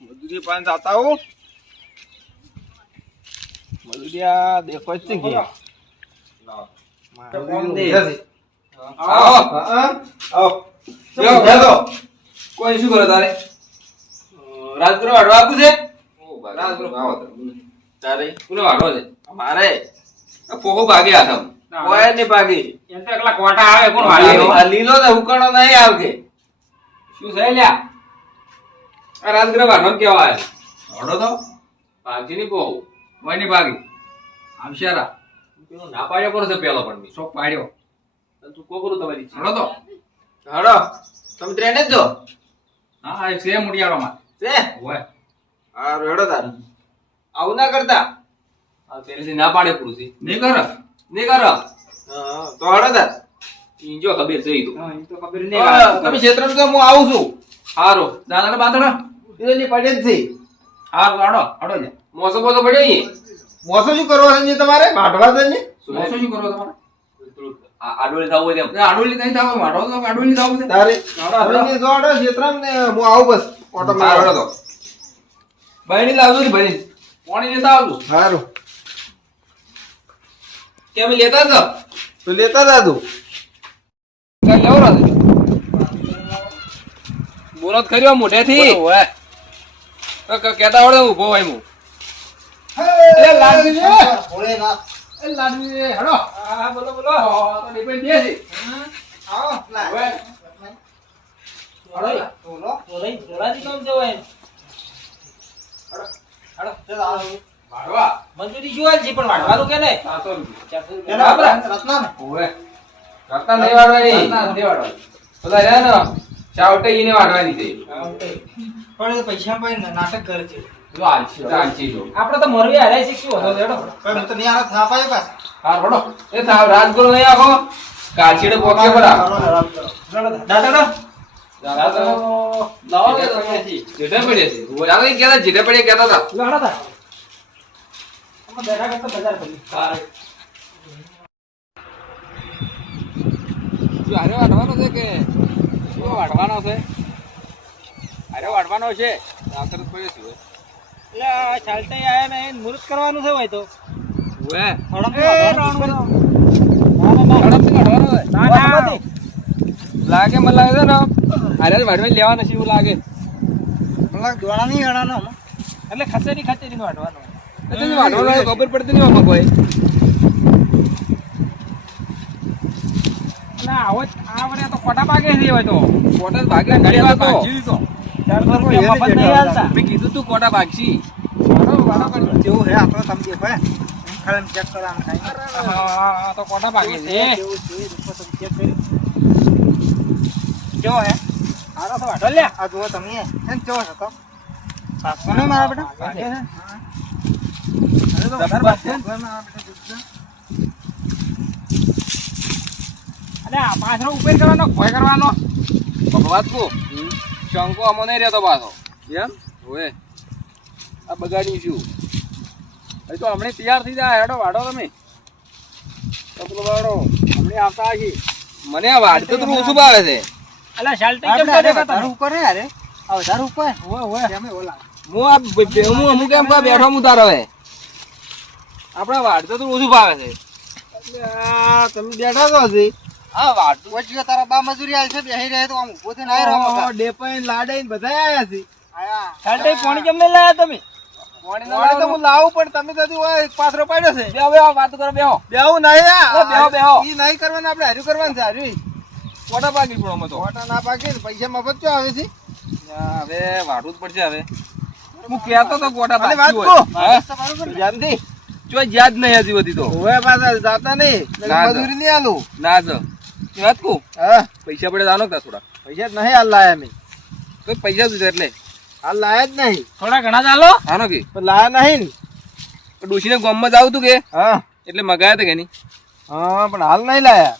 મજૂરી પાંચ આતા હો. મજૂરિયા દેખો જ છે કે. આવો. આવો. કોઈ શું કરો તારે? રાજગુરુ આપું છે? રાજગુરુ તારે? કોને છે? મારે આ પોહો ભાગે આથમ કોઈ નહીં ભાગી. એમ તો એકલા કોટા આવે કોણ લીલો- ને ઉકળો નહીં આવકે. શું છે લ્યા? આ રાજગુરુ વાળો કેવા આવે તો. ભાગજી ની પોહો કોઈ ની ભાગી આવશારા પેલો ના પાડ્યો છે પેલો પણ મેં. પાડ્યો. તું કોકરું તમારી હળો તો. હડો તમે ટ્રેને જ જો હા હા છે મુડિયાળોમાં છે? હોય. હારું હેડો તાર. આવું ના કરતા? આ ના પાડે પુરુષી નહીં કર. નહીં કર? તો હડો તાર. ઈ ખબર છે ઈ તો. હા, ઈ તો ખબર નહીં. તમે ક્ષેત્રમાં તો હું આવું છું. હારો. દાદા બાંધડો એ તો ની પડે જ છે જા મોસો બોસો પડ્યો મોસો શું કરવાનું છે તમારે? વાઢવા દે ને મોસો શું કરો તમારે? આડોલી થાવું હોય તેમ. આડોલી નહીં થાવ વાડો તો આડોલી થાવું છે. તારે હવે જો હડો ક્ષેત્રમાં ને હું આવું બસ. ઓટો તો. બહેણી લાવજો ને ભાઈ પાણી લેતા આવજો. હારું. કેમ લેતા જ તો લેતા દાદુ. કઈ લેવો રાતે તો મોઢેથી? ક- કહેતા ઊભો હોય હું. એ લાડુ છે. એ લાડુ છે હા બોલો બોલો. તો ડિપેન્ડ દે છે હવે? હેડો વાડવા મજૂરી જોવાય છે? પણ વાળવાનું કે નહીં? રૂપિયા. કરતા નહીં વાળવાની. બધા રહ્યા ને, ચાવટે ઈને વાળવાની છે. પૈસા પણ નાટક કરે છે જો આલસી, આલસી જો. આપણે તો મરવી હારાય શીખ્યું હતો લેડો પણ તો નહીં આનો થાપ આવ્યો પાછો. હા, રોડો. એ થાવ, રાજગુરુ નહીં આખો. કાચીડે પોકે પરા. દાદા દાદા તો લાવો કે? પડે છે. પડે હતા. લાડો તા અમે બેઠા કરતા બજાર હારે વાઢવાનો છે કે શું વાઢવાનો છે? અરે વાઢવાનો છે. રાત્રે પડ્યો છું એટલે આ ચાલતે આયા ને મુહૂર્ત કરવાનું છે હોય તો. એ છે. ના લાગે મને લાગે છે ને અરે વાઢવા લેવા નથી એવું લાગે. દોડા નહીં આમાં. એટલે ખસેરી ખસેરી નું વાટવાનું એટલે જ વાઢવાનો ખબર પડતી નહીં આમાં કોઈ. એટલે આવો જ- આ વડે તો કોટા પાકે છે હોય તો. કોટા ભાગે ઘણી વાર મેં કીધું તું કોટા ભાગશી. જેવું હે આપણો તમે દેખો હે. એમ ખાલી આમ check કરો આમ ખાલી. હા, તો કોટા ભાગે છે. કરી. કેવો હે હારો તો વાટો લે. આ જુઓ તમે હે. કેવો છે તો? મારા બેટા? અરે તો વધારે ભાગ છે ને. મારા બેટા દૂધ છે? પાછળ ઉપર કરવાનો ભોય કરવાનો. ભગવાત કો શંકો અમો નહીં રહેતો પાછો. એમ? ઓએ આ બગાડ્યું શું એ તો હમણાં તૈયાર થઈ જાય હેડો વાડો તમે. તો વાડો હમણાં આવતા હશે મને આ વાડ તો થોડું ઓછું ભાવે છે? અલે શાલટી કેમ કરે આ વધારે ઉપર હે અરે. આ વધારે ઉપર. ઓય ઓય. એમે ઓલા. હું આ બ- બ- હું અમુક એમ બેઠો હું તારો હવે. આપણા વાડ તો ઓછું ભાવે છે? તમે બેઠા તો હજી. હા વાડ તો વચ્ચે તારા બા મજૂરી આલ છે બેહી રહે તો આમ ઊભો થઈને આયરો આમ ઓહો, વગર. બધા આયા છે. આયા. શાલટી પાણી કેમ નહીં લાયા તમે? પાણી તો હું લાવું પણ તમે તો હજી પાથરો પાડ્યો છે. બેહો બેહો વાત કરો બેહો. બેહું નહીં બેહો, બેહો. ઈ નહીં કરવાનું આપણે હાર્યું કરવાનું છે હાર્યું કોટા પાકી પડો અમે તો. ઓટા ના પાકે ને પૈસા મફત આવે છે? હવે વાઢવું જ પડશે હવે. હું કહેતો તો કોટા પાકી હોય. જાનથી જો યાદ નહીં હજી બધી તો. ઓવે પાછા જાતા નહીં મજૂરી નહીં આલું ના જ. એ વાત કહું? હા. પૈસા પડે આનો તા થોડા? પૈસા જ નહીં હાલ લાયા મેં તો પૈસા જ એટલે? હાલ લાયા જ નહીં. થોડા ઘણા ચાલો આનો કે? પણ લાયા નહીં ને. ડોશીને ગામમાં જાવ તું કે? હા. એટલે મગાયા હતા કે નહીં? હા પણ હાલ નહીં લાયા.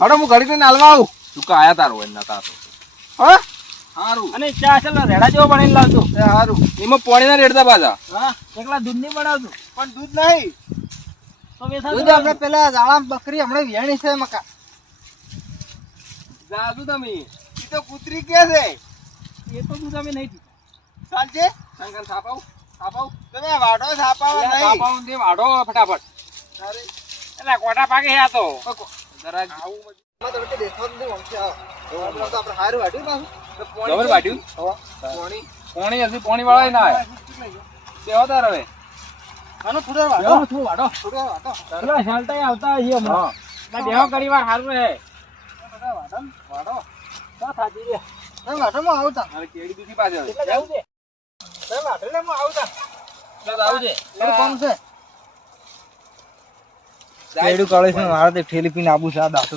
હડો હું ઘડી કરીને હાલવા આવું. તું કા આયા તારો એના તા તો? હા? સારું અને ચા ચાલો રેડા જેવો બનાવીને લાવજો. સારું એમાં પાણી ના રેડતા પાછા? હા એકલા દૂધ નહીં બનાવતું. પણ દૂધ નહીં. તો આપણે પેલા જાળા બકરી હમણાં વેણી છે મકા જાજુ તમે? એ તો કૂતરી કે છે? એ તો દૂધ તમે નહીં પીતા ચાલશે શંકર થાપાવ થાપાવ. તમે વાડો થાપાવ નહીં. થાપાવ દે વાડો ફટાફટ. એટલે કોટા પાકે હે આ તો. જરા આવું તો બેટા દેખાતું નહીં, વંશી આવો. આપણે હારું પોણી પોણી. હજી પોણી વાળા ના હવે. આનો થોડો વાઢો. શું વાડો થોડો વાઢો. પેલા શાલતાઈ આવતા હમણાં. હા. કરી વાર હારું રહે. બધા વાડો એટલે જવું છે. કેડું મારે તો ઠેલી પીને તો તો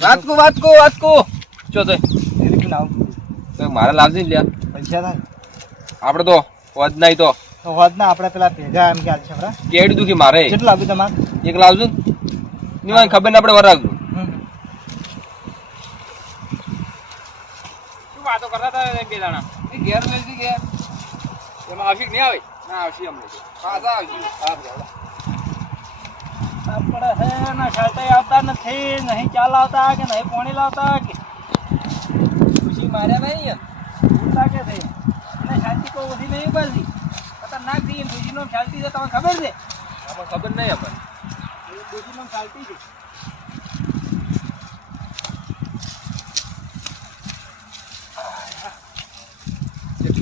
આવું. તો મારે લાવજે લ્યા પૈસા થાય. આપણે તો વધ નહીં તો તો ના આપણે પેલા ભેગા એમ કે છે ખરા? કેડી દુખી મારે કેટલું આપ્યું તમારે? એક લાવજો ને નિવાય ખબર ને આપણે વરાગજો હમ. શું વાતો કરતા હતા બે એ ઘેર લઈ જઈ ઘેર. એમાં આવશે નહીં આવે? ના આવશે અમને પાછા આવશે. આપણે હે ના શાલતાઈ આવતા નથી નહીં ચાલ લાવતા કે નહીં પોણી લાવતા કે? ખુશી માર્યા નહીં ઉલટા કે છે એને શાંતિ કોઈ ઓછી નહીં ઉપાડતી. ખતરનાકથી બીજી નો ચાલતી છે તમને ખબર છે? આપણે ખબર નહીં આપણને. બીજી નો છે.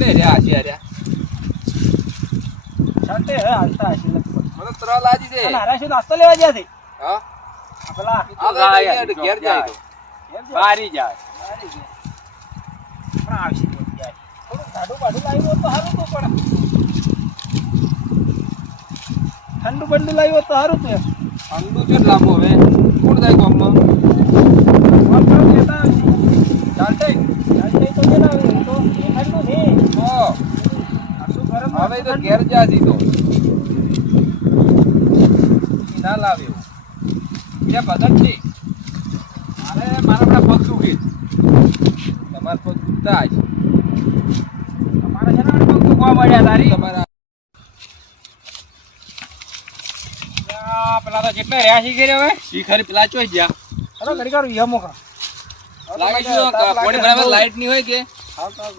એટલે રહ્યા હશે રહ્યા. શાંતિ હે હાલતા હશે લગભગ. મને ત્રણ લાજી છે. અને શું નાસ્તો લેવા ગયા છે? હા? આ આ તો ઘેર ઘેર જાય તો. બારી જાય. બારી જાય. પણ આવશે તો જાય. થોડું ટાઢું બાઢું લાવ્યું તો સારું તો પણ ઠંડુ બંડુ લાવ્યું તો સારું તો છે લાંબુ હવે. કોણ જાય ગામમાં કોણ કોણ લેતા આવશે ચાલશે ચાલશે તો લેતા આવશે. તો એ ઠંડુ છે તો આ શું ગરમ હવે તો ઘેર જા સીધો ના લાવ્યો. એવું બીજા ભગત મારે પગ દુખી તમારા પગ દુખતા હશે. તમારા છે ને પગ દુખવા મળ્યા તારી. તમારા પેલા તો રહ્યા હવે. શીખર પેલા ચોઈ ગયા ચલો ઘડી કાઢું યમો કા લાગે શું કોણી બરાબર લાઈટની હોય કે?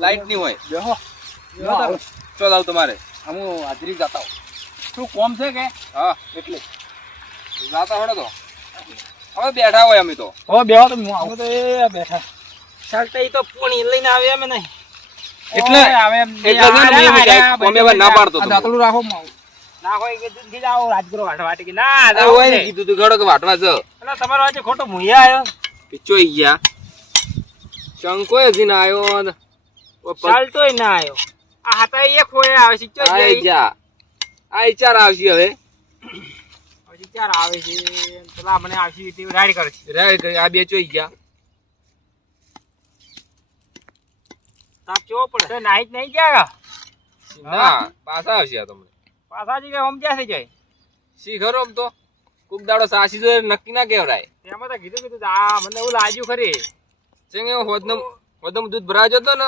લાઈટની હોય. ચો તમારે? હું હાજરી જતા શું કોમ છે કે? હા. એટલે. જતા હોય તો. હવે બેઠા હોય અમે તો. હવે બેહો તો હું આવું. તો એ બેઠા. ચાલતા એ તો પોણી લઈને આવે અમે નહીં એટલે- ઓય, આવે એમ એટલે છે ને મેં એમ ક્યાંક કોમે હવે ના પાડતો આ રાખો ના હોય કે દૂધથી જ આવો રાજગરો કે ના એ હોય કીધું તું ઘડો કે વાટવા જ. એટલે તમારો આજે ખોટો મુયા આવ્યો. ચોઈ ગયા. ચંકો હજી ના આવ્યો ચાલતોય ના આવ્યો. આ હાથા એ હોય આવે છે ચોઈ આઈ જા. આ વિચાર આવશે હવે. પછી આવે છે. પેલા મને આવશે તે રાઈડ કરે છે કરી આ બે ચોઈ ગયા. તાપ કેવો પડે. નાઈ જ નહીં ગયા ના પાછા આવશે આ તમને. પાછા જી કે સમજ્યા છે જાય? શી ખરો આમ તો. કોક દાડો સાસી નક્કી ના કેવરાય તેમાં તો કીધું કીધું આ મને એવું લાગ્યું ખરી. ચંગે કે હોદનમ હોદનમ દૂધ ભરાજો તો ને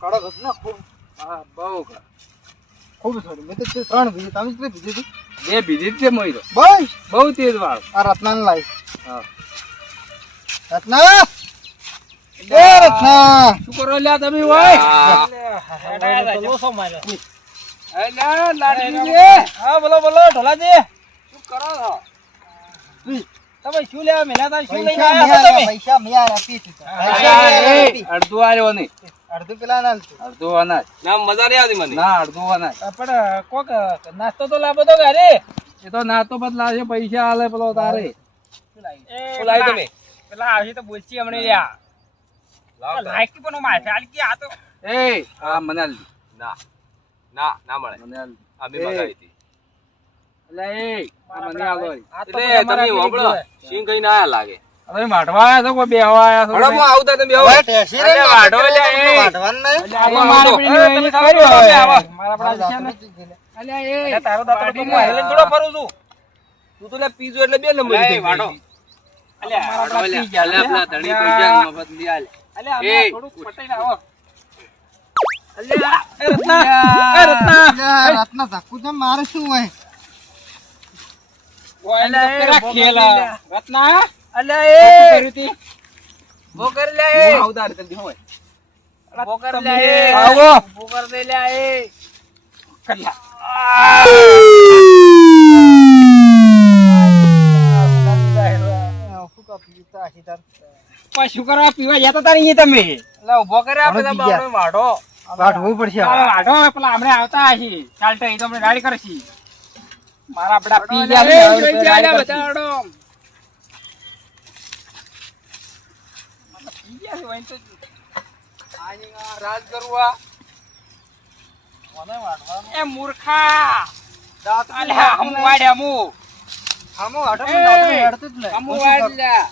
કડક હતું ને ખૂબ. હા બહુ ખૂબ સારું. મેં તો ત્રણ બીજી, તમે કેટલી બીજી હતી? બે બીજી જ છે મોઈ બસ. બહુ તેજ વાળ આ રત્નાને લાવી. હા. રત્ના! એ રત્ના! શું કરો લ્યા તમે હોય આ. લોસો માર્યો અલ્યા લાડજી હા બોલો બોલો ઢોલાજી શું કરો છો તમે શું લેવા મેલા તા શું લઈને આવ્યા તમે પૈસા મેં આ આપી દીધા. પૈસા મેં અલ્યા, આ એ, આપી. અડધું આવ્યો નહીં અડધું પેલા અનાજ. અડધું અનાજ. ના મજા નહીં આવતી મને. ના અડધું અનાજ. પણ કોક નાસ્તો તો લાવો તો ઘરે. એ તો નાસ્તો બદલા છે પૈસા આલે પેલો તારે. લાવી? પેલા- તમે? પેલા આવશે તો બોલશી હમણે યા લાયકી પણ માથે આલકી આ તો. એ આ મને આલ ના ના ના મળે. મને આલ અમે મંગાવી હતી. એટલે એ મને આલો એટલે તમે હોબળો સિંગ કઈ ના લાગે. છો કોઈ બેહવા છો હું આવતા તમે ટેસી રે નહીં. મારે આવતો. પેલી એ, એની તમે કર્યો તમે હવે. આવો. મારા પેલા છે ને. દાંતરડું ચીકી લે. અલ્યા અલ્યા, એ તારો દાંતરડો તો હું હેલેન જોડે ફરું છું તું તો લે પીજો એટલે બે નંબર લે, વાઢો. અલ્યા, મારા વાડો પેલા પી ગયા, અલ્યા, પેલા ધણી પૈસા મફત લઈ આલે. અલ્યા, અમે થોડુંક પટાઈને આવો. અલ્યા, એ રત્ના, એ રત્ના. અલ્યા, રાતના તો મારે શું હોય ઓય. રત્ના, અલ્યા શું એ કર્યું તી? ઊભો કરી લે એ આવું તારે જલ્દી હોય. ઊભો કરી તમે લે એ આવો. ઊભો દે લે એ કલ્યા. શું કા પીતા હશે તાર? પણ શું કરવા પીવા જતા તા નહીં તમે એટલે ઊભો કરે આપણે વાઢો વાઢવું પડશે હવે. હવે વાઢો પેલા હમણાં આવતા હશે ચાલ એ તો હમણાં ગાડી કરશી મારા પી ગયા આની આ રાજ કરવા મને વાઢવાનું એ મૂર્ખા દાંત અલ્યા હમું વાડે હમું આમો વાઢો પણ દાંતનું હેડતું જ નહીં. હમુ વાઢ લ્યા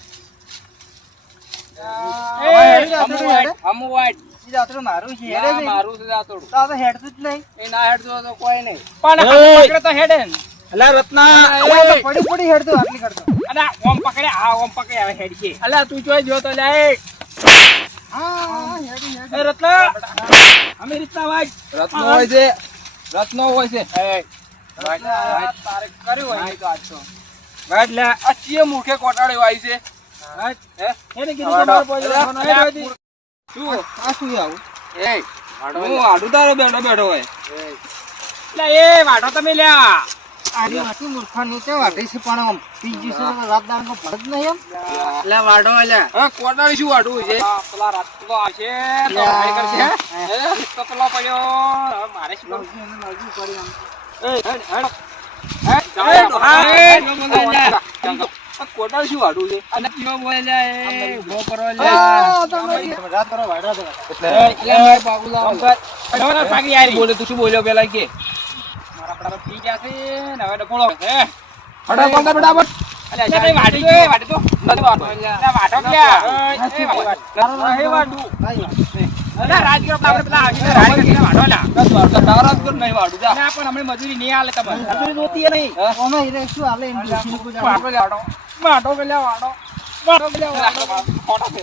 એ, હવે હેડે હમું દાંતનું વાડ. હેડે? હમુ વાઢ ઈ દાંતનું મારું છે, હેડે આ છે. મારું છે દાંતોડું તો આ તો હેડતું જ નહીં. એ ના હેડતો તો કોઈ નહીં પણ પકડે તો હેડે ને. અલ્યા, રત્ના આ તો પડી પડી હેડતું, આટલી કરતો. અને આ ઓમ પકડે આ ઓમ પકડે હવે હેડ છે અલ્યા તું જોઈ જો તો લે એ. રત્ન અમે રીતના વાજ રત્નો હોય છે રત્નો હોય છે એ, વાઢ, આ વાઢ. તારે કર્યું હોય તો આજ તો. લે આ ચીએ મૂર્ખે કોટાડી વાય છે વાજ. હે? એને કીધું તમારે પોઈન્ટ અલ્યા, રાખવાનો. અલ્યા, હેડ વાજી. શું આ શું આવું? એ, હું આડું તારે બેઠો બેઠો હોય એ, એ વાઢો તમે લ્યા આરી મૂર્ખાની તે વાટી છે, પણ આમ પી છે તો રાત દાડનો નહીં એમ. લે વાઢો અલ્યા. હા કોટાડી શું આડું છે પેલા રાતલો આવશે તો લ્યા. કરશે તો પેલો પડ્યો મારે શું પડી આમ. એ, આડું છે અને કયો બોલે એ, ઊભો કરો લે. રાત કરો, એટલે યારી. બોલે તું શું બોલ્યો પેલા કે પેલા પી ગયા છે ને હવે ફટાફટ ફટાફટ અલ્યા, જા, ભાઈ, વાટી જો વાટી તો નથી વાતો અલ્યા, વાટો કે એ, વાટો. એ વાટું. અલ્યા, રાજગીર આપણે પેલા આવી રાજગીર વાટો લ્યા. નથી વાતો તારા જ કર નહીં વાડું જા ના, પણ હમણાં મજૂરી નહીં આલે તમને. મજૂરી જોતી નહીં. ઓમે હીરે શું આલે. વાટો વાટો. વાટો કે લ્યા, વાટો. વાટો કે લ્યા, વાટો. છે.